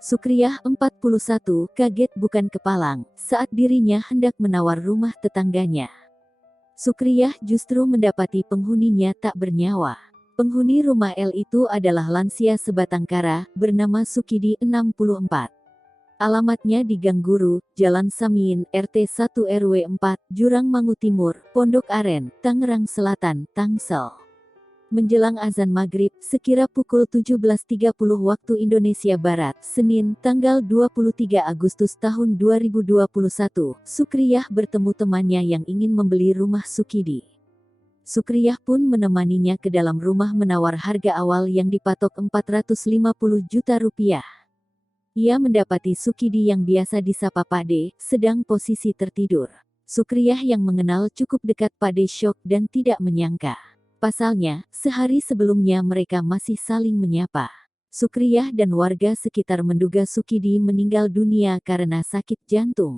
Sukriyah 41 kaget bukan kepalang saat dirinya hendak menawar rumah tetangganya. Sukriyah justru mendapati penghuninya tak bernyawa. Penghuni rumah L itu adalah lansia sebatang kara bernama Sukidi 64. Alamatnya di Gang Guru, Jalan Samin, RT 1 RW 4, Jurang Mangu Timur, Pondok Aren, Tangerang Selatan, Tangsel. Menjelang azan maghrib, sekira pukul 17.30 waktu Indonesia Barat, Senin, tanggal 23 Agustus tahun 2021, Sukriyah bertemu temannya yang ingin membeli rumah Sukidi. Sukriyah pun menemaninya ke dalam rumah menawar harga awal yang dipatok 450 juta rupiah. Ia mendapati Sukidi yang biasa disapa Pak D, sedang posisi tertidur. Sukriyah yang mengenal cukup dekat Pak D syok dan tidak menyangka. Pasalnya, sehari sebelumnya mereka masih saling menyapa. Sukriyah dan warga sekitar menduga Sukidi meninggal dunia karena sakit jantung.